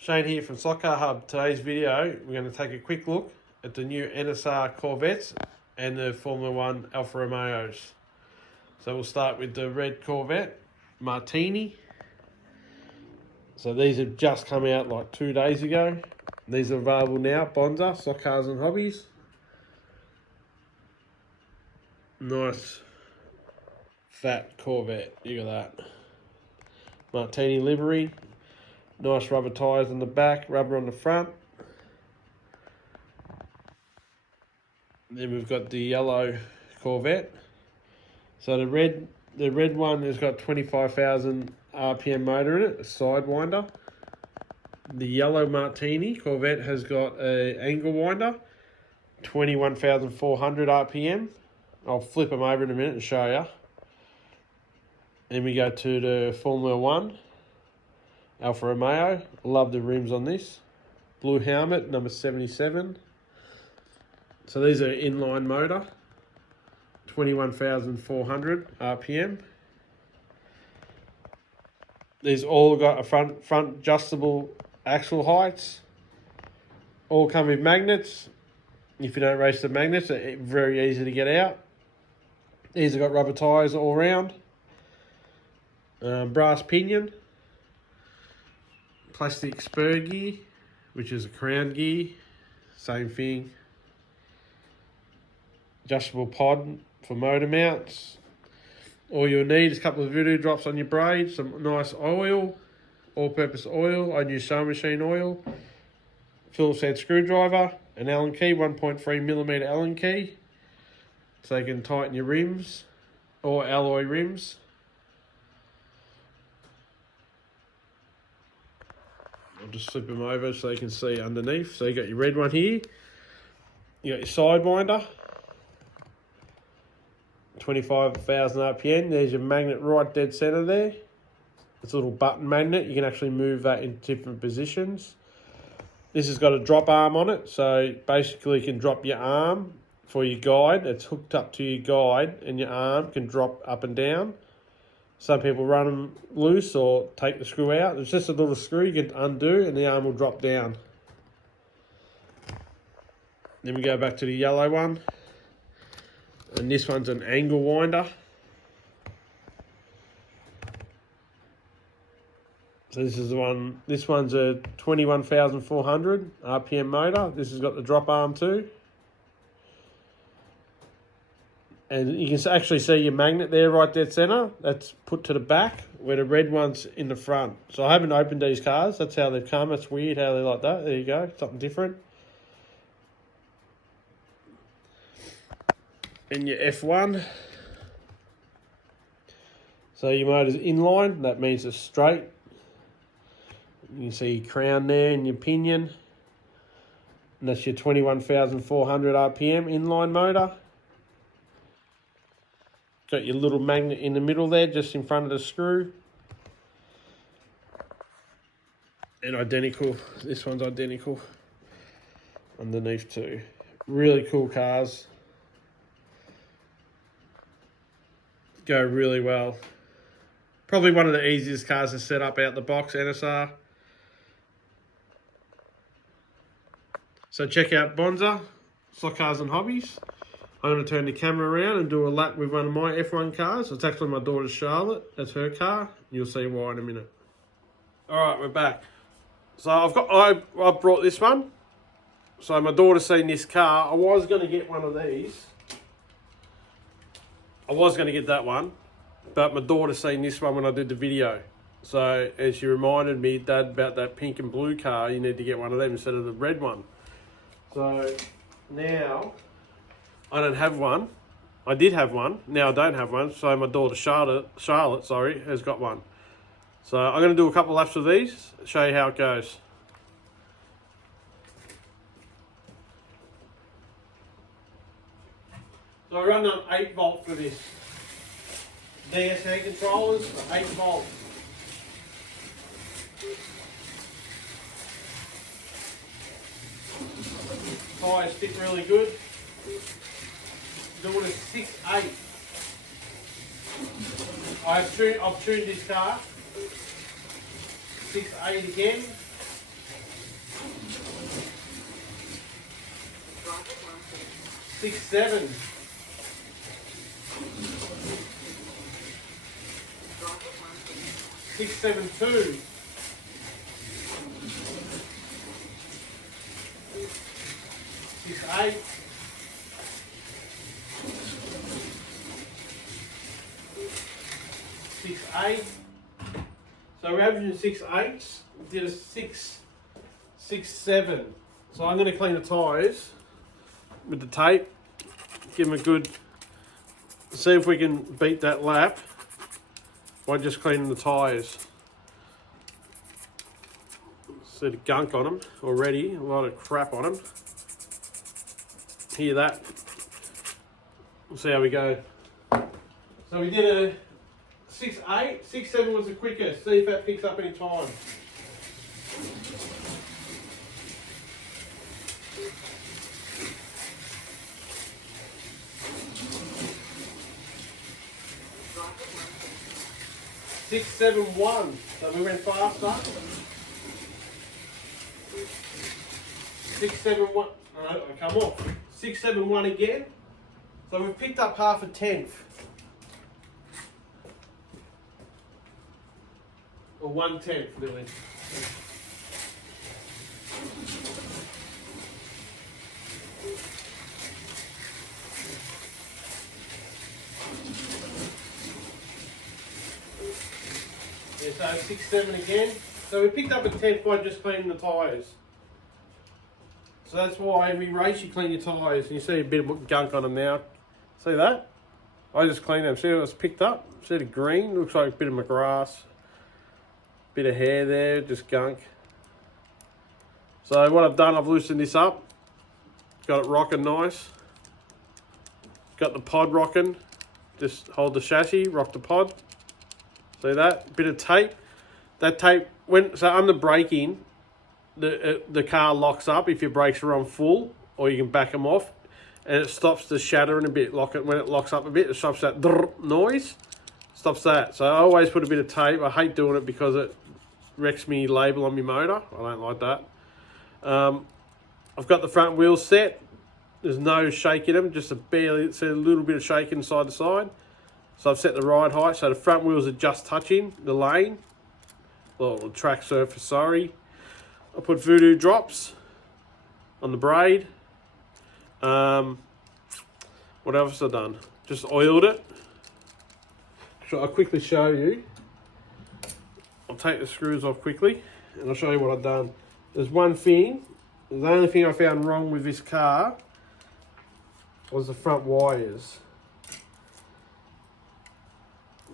Shane here from Slot Car Hub. Today's video, we're going to take a quick look at the new NSR Corvettes and the Formula 1 Alfa Romeos. So we'll start with the red Corvette, Martini. So these have just come out like 2 days ago. These are available now, Bonza Slot Cars and Hobbies. Nice fat Corvette, you got that. Martini livery. Nice rubber tyres on the back, rubber on the front. Then we've got the yellow Corvette. So the red one has got 25,000 RPM motor in it, a sidewinder. The yellow Martini Corvette has got an angle winder, 21,400 RPM. I'll flip them over in a minute and show you. Then we go to the Formula 1 Alfa Romeo. Love the rims on this. Blue helmet, number 77. So these are inline motor, 21,400 RPM. These all got a front adjustable axle heights. All come with magnets. If you don't race the magnets, they're very easy to get out. These have got rubber tyres all round. Brass pinion. Plastic spur gear, which is a crown gear, same thing. Adjustable pod for motor mounts. All you'll need is a couple of voodoo drops on your braid, some nice oil, all-purpose oil, I use sewing machine oil, Phillips head screwdriver, an Allen key, 1.3mm Allen key, so you can tighten your rims or alloy rims. I'll just flip them over so you can see underneath. So you got your red one here. You got your sidewinder. 25,000 RPM. There's your magnet right dead center there. It's a little button magnet. You can actually move that in different positions. This has got a drop arm on it. So basically you can drop your arm for your guide. It's hooked up to your guide and your arm can drop up and down. Some people run them loose or take the screw out. It's just a little screw you can undo and the arm will drop down. Then we go back to the yellow one. And this one's an angle winder. So this is the one, this one's a 21,400 RPM motor. This has got the drop arm too. And you can actually see your magnet there right dead center. That's put to the back where the red one's in the front. So I haven't opened these cars. That's how they've come. It's weird how they're like that. There you go. Something different. And your F1. So your motor's inline. That means it's straight. You can see your crown there and your pinion. And that's your 21,400 RPM inline motor. Got your little magnet in the middle there, just in front of the screw. And identical, this one's identical underneath too. Really cool cars. Go really well. Probably one of the easiest cars to set up out the box, NSR. So check out Bonza Slot Cars and Hobbies. I'm going to turn the camera around and do a lap with one of my F1 cars. It's actually my daughter Charlotte. That's her car. You'll see why in a minute. All right, we're back. So I brought this one. So my daughter's seen this car. I was going to get one of these. I was going to get that one, but my daughter's seen this one when I did the video. So and she reminded me, Dad, about that pink and blue car. You need to get one of them instead of the red one. So now I don't have one. I did have one. Now I don't have one. So my daughter Charlotte, has got one. So I'm going to do a couple of laps of these, show you how it goes. So I run on 8 volt for this. DSA controllers for 8 volt. Tyres fit really good. Doing a 6.8. I've tuned this car 6.8 again. 6-7. 6-7-2. 6-8. 6-8. So we're averaging 6-8s. We did a 6-7. So I'm going to clean the tyres with the tape. Give them a good. See if we can beat that lap by just cleaning the tyres. See the gunk on them already. A lot of crap on them. Hear that? We'll see how we go. So we did a 6-8. 6-7 was the quickest. See if that picks up any time. Six, 7, 1. So we went faster. 6, 7, 1. No, I come off. 6, 7, 1 again. So we've picked up half a tenth. Or 1/10, really. Yeah, so 6, 7 again. So we picked up a tenth by just cleaning the tyres. So that's why every race you clean your tyres. And you see a bit of gunk on them now. See that? I just cleaned them. See what was picked up? See the green? Looks like a bit of my grass. Bit of hair there, just gunk. So what I've done, I've loosened this up. Got it rocking nice. Got the pod rocking. Just hold the chassis, rock the pod. See that? Bit of tape. That tape, so under braking, the car locks up if your brakes are on full, or you can back them off, and it stops the shattering a bit. When it locks up a bit, it stops that noise. Stops that. So I always put a bit of tape. I hate doing it because it wrecks me label on my motor. I don't like that. I've got the front wheels set. There's no shake in them, just a little bit of shake inside the side. So I've set the ride height, so the front wheels are just touching the lane. Well, the track surface, sorry. I put voodoo drops on the braid. What else have I done? Just oiled it. So I'll quickly show you. I'll take the screws off quickly and I'll show you what I've done. There's one thing. The only thing I found wrong with this car was the front wires.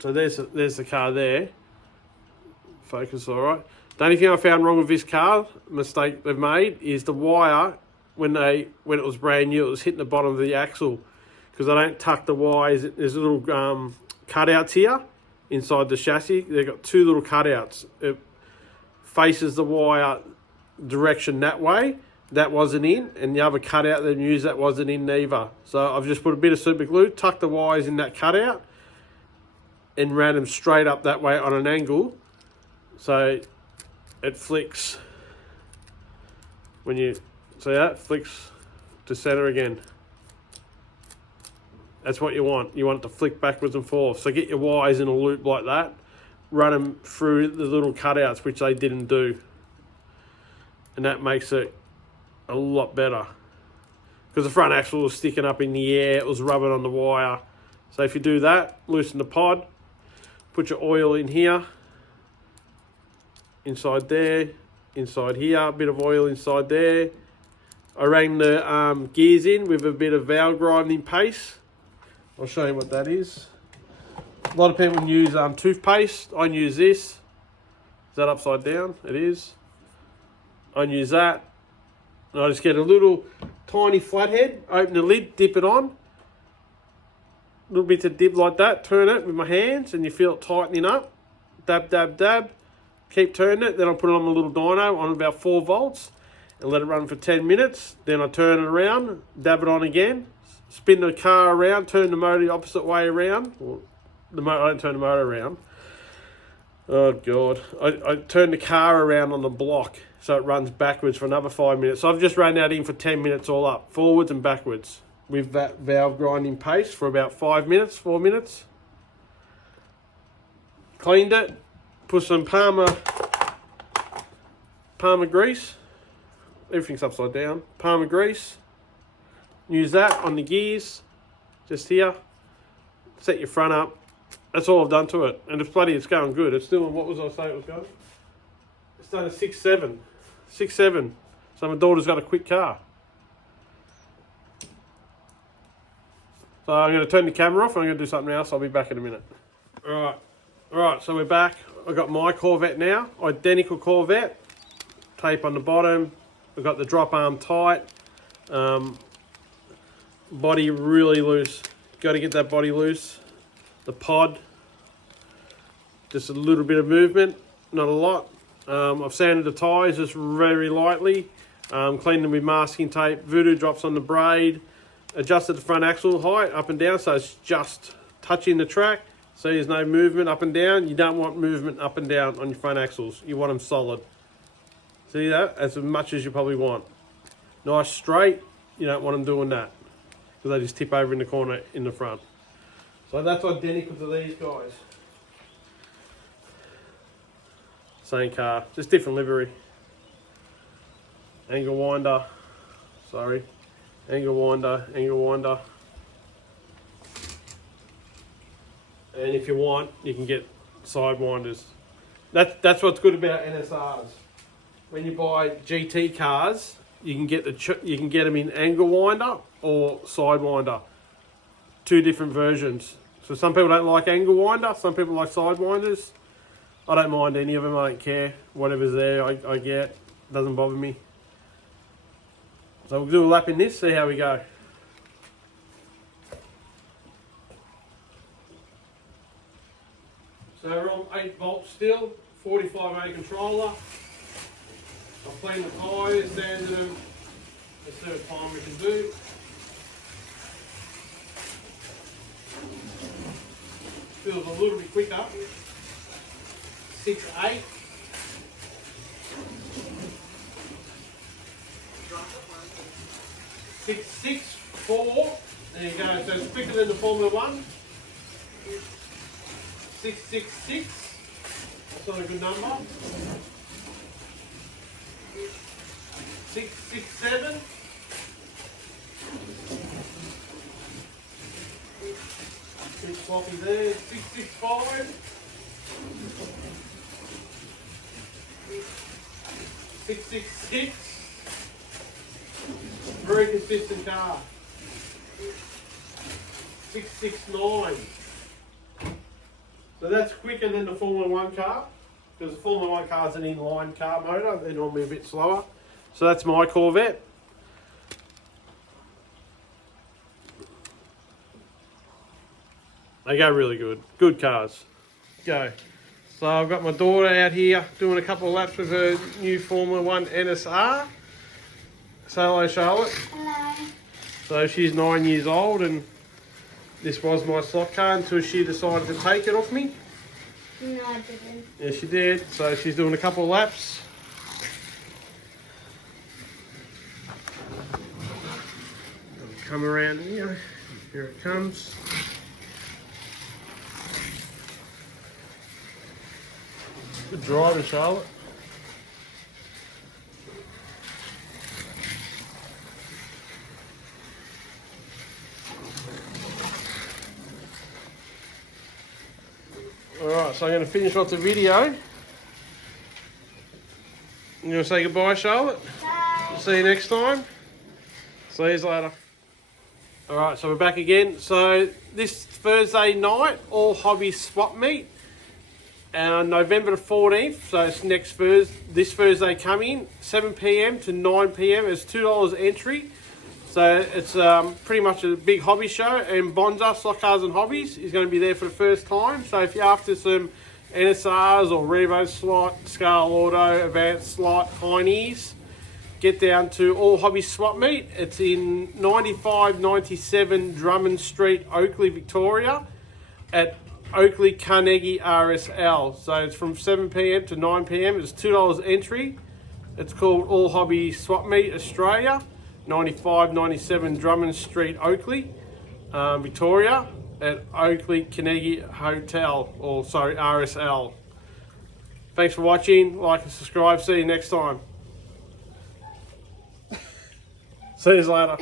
So there's the car there. Focus all right. The only thing I found wrong with this car, mistake they've made, is the wire when it was brand new, it was hitting the bottom of the axle because I don't tuck the wires. There's little cutouts here inside the chassis. They've got two little cutouts. It faces the wire direction that way. That wasn't in, and the other cutout they've used that wasn't in neither. So I've just put a bit of super glue, tucked the wires in that cutout, and ran them straight up that way on an angle. So it flicks when you see that, flicks to center again. That's what you want. You want it to flick backwards and forth. So get your wires in a loop like that. Run them through the little cutouts, which they didn't do. And that makes it a lot better. Because the front axle was sticking up in the air. It was rubbing on the wire. So if you do that, loosen the pod. Put your oil in here. Inside there. Inside here. A bit of oil inside there. I rang the gears in with a bit of valve grinding paste. I'll show you what that is. A lot of people use toothpaste. I use this. Is that upside down? It is. I use that. And I just get a little tiny flathead, open the lid, dip it on. A little bit of dip like that. Turn it with my hands and you feel it tightening up. Dab, dab, dab. Keep turning it. Then I'll put it on my little dyno on about 4 volts and let it run for 10 minutes. Then I turn it around, dab it on again. Spin the car around, turn the motor the opposite way around. I don't turn the motor around. Oh, God. I turn the car around on the block So it runs backwards for another 5 minutes. So I've just run that in for 10 minutes all up, forwards and backwards, with that valve grinding paste for about 5 minutes, 4 minutes. Cleaned it, put some Parma grease. Everything's upside down. Parma grease. Use that on the gears, just here. Set your front up. That's all I've done to it. And it's going good. It's doing, what was I saying it was going? It's done a 6.7. 6.7. So my daughter's got a quick car. So I'm going to turn the camera off and I'm going to do something else. I'll be back in a minute. Alright, so we're back. I've got my Corvette now. Identical Corvette. Tape on the bottom. We've got the drop arm tight. Body really loose. Got to get that body loose. The pod. Just a little bit of movement. Not a lot. I've sanded the tyres just very lightly. Cleaned them with masking tape. Voodoo drops on the braid. Adjusted the front axle height up and down so it's just touching the track. So there's no movement up and down. You don't want movement up and down on your front axles. You want them solid. See that? As much as you probably want. Nice straight. You don't want them doing that, because they just tip over in the corner in the front. So that's identical to these guys. Same car, just different livery. Angle winder. Sorry. Angle winder, angle winder. And if you want, you can get side winders. That's what's good about NSRs. When you buy GT cars, you can get them in angle winder or side winder. Two different versions. So some people don't like angle winder, some people like side winders. I don't mind any of them. I don't care. Whatever's there, I get. Doesn't bother me. So we'll do a lap in this, see how we go. So we're on 8 volts still, 45A controller. I've cleaned the tyres, sanded them. The third time we can do. Feels a little bit quicker. 6.8. 6.6.4. There you go. So it's quicker than the Formula 1. 6.6.6. That's not a good number. 6.6.7. 6 sloppy there. 6.6.5. 6.6.6. Very consistent car. 6.6.9. So that's quicker than the Formula 1 car, because the Formula 1 car is an inline car motor. They're normally a bit slower. So that's my Corvette. They go really good. Good cars. Go. So I've got my daughter out here doing a couple of laps with her new Formula 1 NSR. Say hello, Charlotte. Hello. So she's 9 years old, and this was my slot car until she decided to take it off me. No, I didn't. Yeah, she did. So she's doing a couple of laps. Come around here. Here it comes. Good driving, Charlotte. Alright, so I'm going to finish off the video. You want to say goodbye, Charlotte? Bye. See you next time. See you later. Alright, so we're back again. So this Thursday night, all hobbies swap meet. November the 14th, so it's this Thursday coming, 7 PM to 9 PM. It's $2 entry. So it's pretty much a big hobby show, and Bonza Slot Cars and Hobbies is going to be there for the first time. So if you're after some NSRs or Revo Slot, Scale Auto, Advanced Slot, Heinies, get down to All Hobbies Swap Meet. It's in 9597 Drummond Street, Oakley, Victoria, at Oakley Carnegie RSL. So it's from 7 PM to 9 PM. It's $2 entry. It's called All Hobbies Swap Meet Australia, 9597 Drummond Street, Oakley, Victoria, at Oakley Carnegie Hotel, or sorry, RSL. Thanks for watching. Like and subscribe. See you next time. See you later.